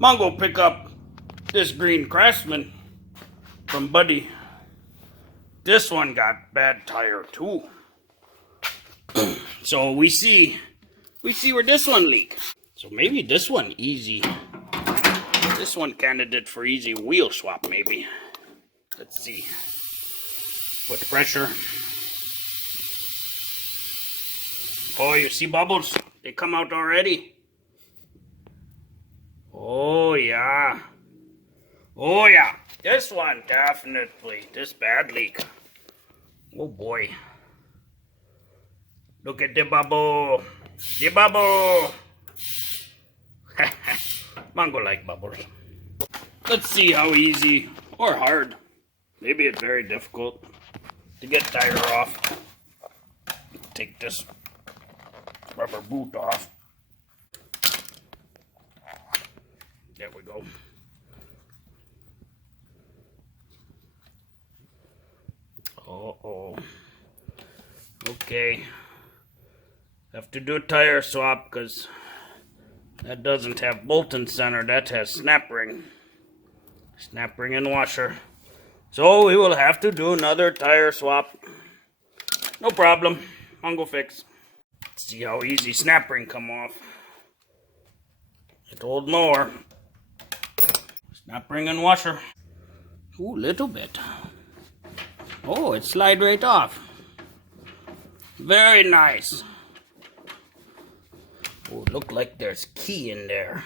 Mongo pick up this green Craftsman from Buddy. This one got bad tire too. So we see where this one leak. So maybe this one easy. This one candidate for easy wheel swap maybe. Let's see. Put pressure. Oh, you see bubbles? They come out already. Oh yeah. Oh yeah. This one definitely. This bad leak. Oh boy. Look at the bubble. The bubble. Mongo like bubbles. Let's see how easy or hard. Maybe it's very difficult to get tire off. Take this rubber boot off. There we go. Uh-oh. Okay. Have to do a tire swap because that doesn't have bolt and center. That has snap ring. Snap ring and washer. So we will have to do another tire swap. No problem. Mongo Fix. Let's see how easy snap ring come off. It old mower. Snap ring and washer. Ooh, little bit. Oh, it slide right off. Very nice. Oh, look like there's key in there.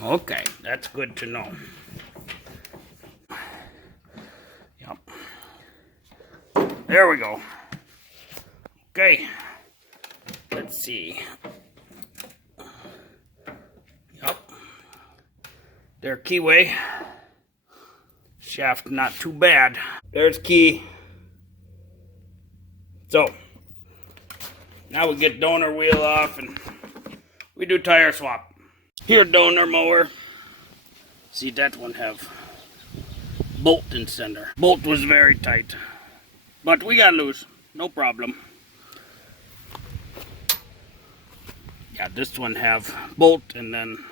Okay, that's good to know. Yep. There we go. Okay. Let's see. Yep. Their keyway. Shaft not too bad. There's key. So, now we get donor wheel off and we do tire swap. Here, donor mower. See, that one have bolt in center. Bolt was very tight, but we got loose. No problem. Yeah, this one have bolt and then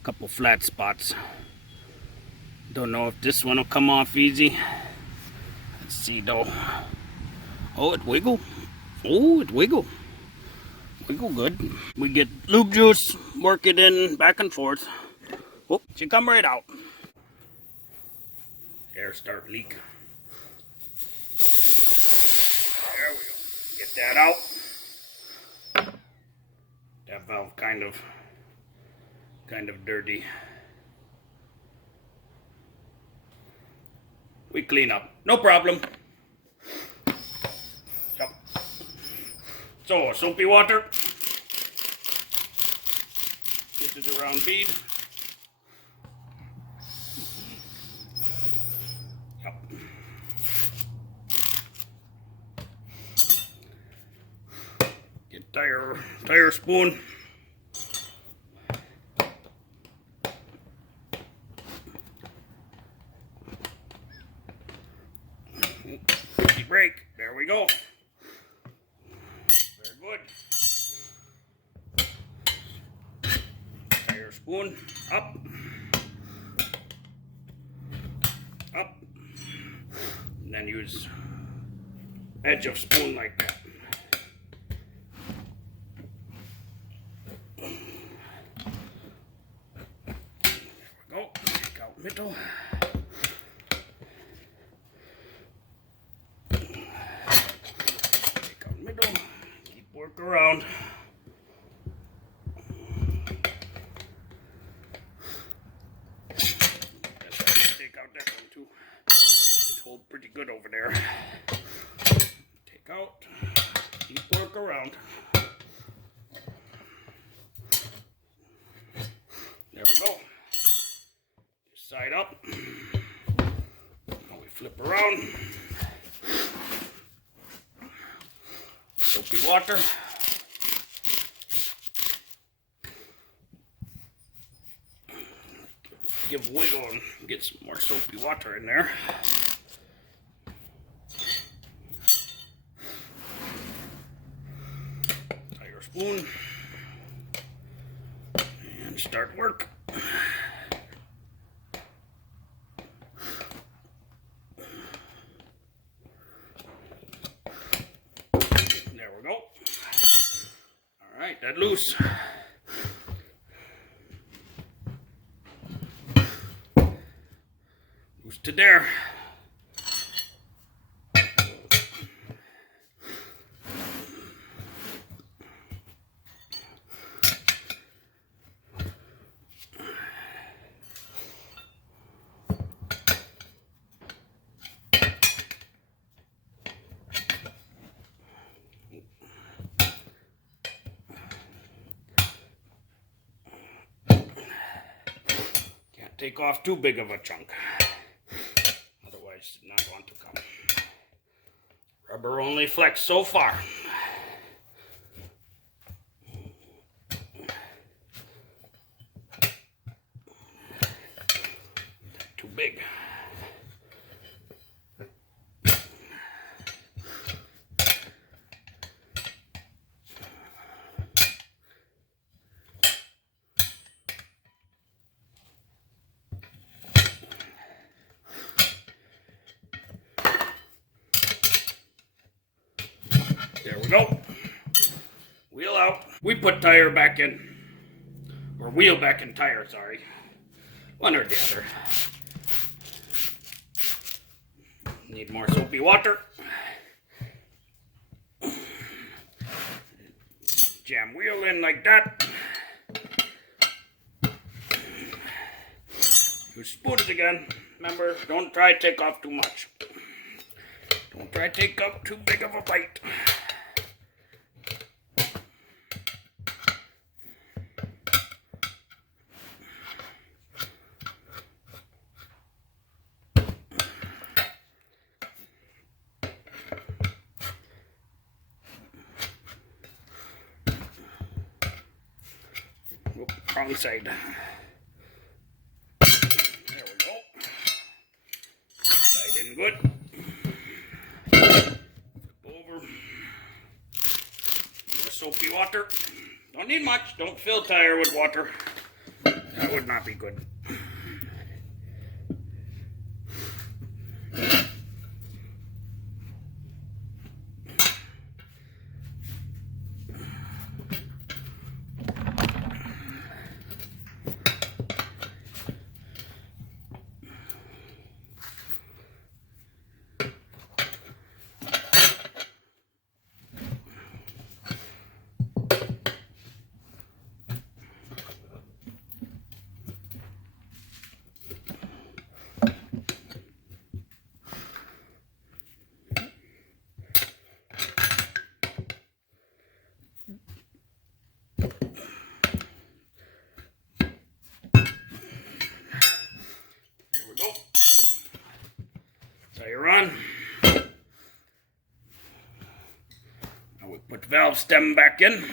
a couple flat spots. Don't know if this one will come off easy. Let's see though. Oh, it wiggle. Oh, it wiggle. Wiggle good. We get lube juice, work it in back and forth. Oh, she come right out. Air start leak. There we go. Get that out. That valve kind of dirty. We clean up. No problem. Yep. So, soapy water. Get to the round bead. Yep. Get tire spoon. Brake. There we go. Very good. Tire spoon up. Up. And then use edge of spoon like that. There we go. Take out middle. Work around. Take out that one too. It holds pretty good over there. Take out. Keep work around. There we go. This side up. Now we flip around. Soapy water. Give wiggle and get some more soapy water in there. Tire spoon. And start work. that loose. Loose to there. Take off too big of a chunk, otherwise not want to come. Rubber only flex so far. Too big. There we go. Wheel out. We put tire back in. Or wheel back in tire, sorry. One or the other. Need more soapy water. Jam wheel in like that. Use spoons again. Remember, don't try to take off too much. Don't try to take up too big of a bite. Wrong side. There we go. Side in good. Flip over. More soapy water. Don't need much. Don't fill tire with water. That would not be good. Tire on. Now we put valve stem back in.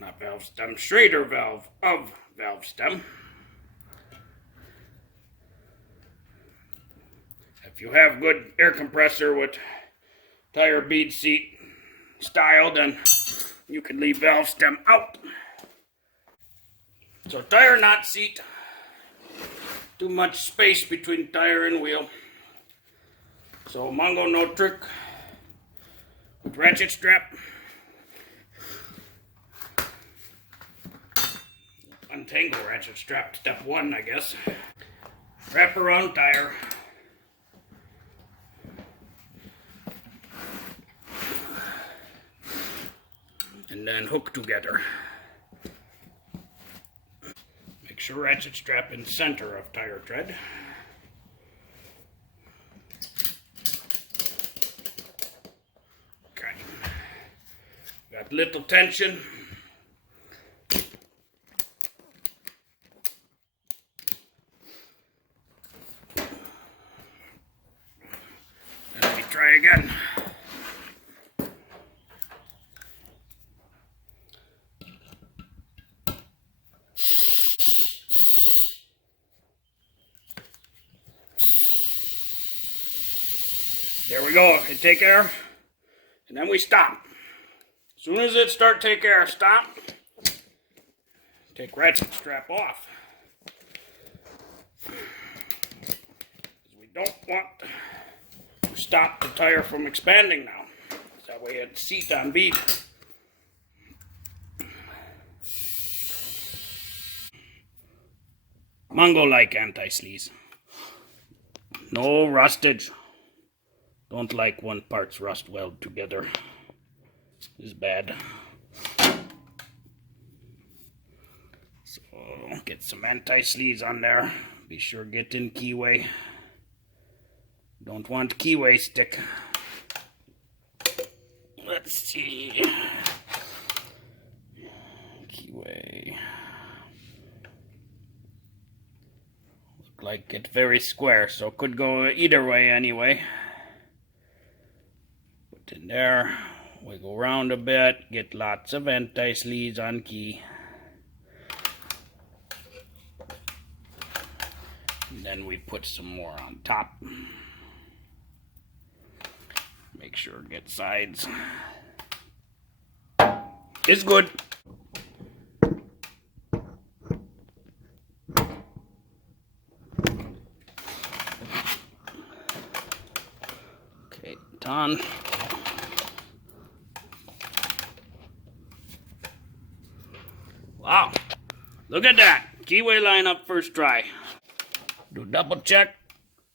Not valve stem, straighter valve of valve stem. If you have good air compressor with tire bead seat style, then you can leave valve stem out. So tire knot seat. Too much space between tire and wheel. So Mongo no trick with ratchet strap. Untangle ratchet strap, step one, I guess. Wrap around tire. And then hook together. Make sure ratchet strap in center of tire tread. Okay. Got little tension. Let me try again. There we go. It take air, and then we stop. As soon as it start take air, stop. Take ratchet strap off. We don't want to stop the tire from expanding now. That way it's seat on bead. Mongo like anti-seize. No rustage. Don't like when parts rust weld together. This is bad. So get some anti-seize on there. Be sure get in keyway. Don't want keyway stick. Let's see. Keyway. Look like it's very square, so it could go either way anyway. Put in there. Wiggle around a bit. Get lots of anti-seize on key. And then we put some more on top. Make sure it gets sides. It's good. Okay, done. Wow, look at that. Keyway line up first try. Do double check.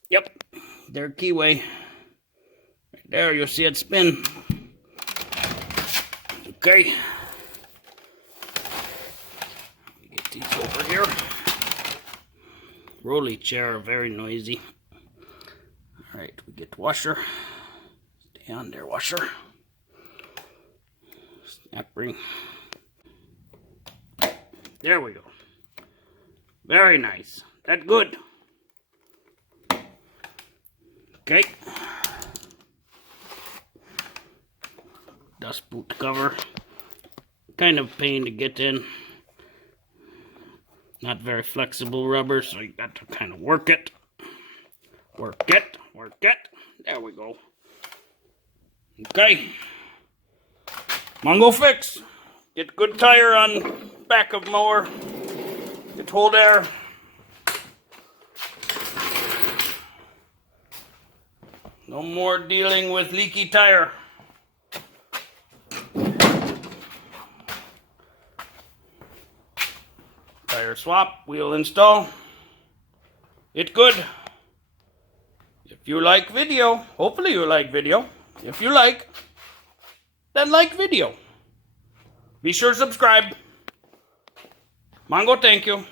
Yep, there keyway. Right there, you'll see it spin. Okay. Get these over here. Rolly chair, very noisy. Alright, we get washer. Stay on there, washer. Snap ring. There we go. Very nice. That's good. Okay. Dust boot cover. Kind of pain to get in. Not very flexible rubber, so you got to kind of work it. Work it. Work it. There we go. Okay. Mongo Fix. Get good tire on back of mower. Get hold air. No more dealing with leaky tire. Tire swap, wheel install. It's good. If you like video, hopefully you like video. If you like, then like video. Be sure to subscribe. Mongo, thank you.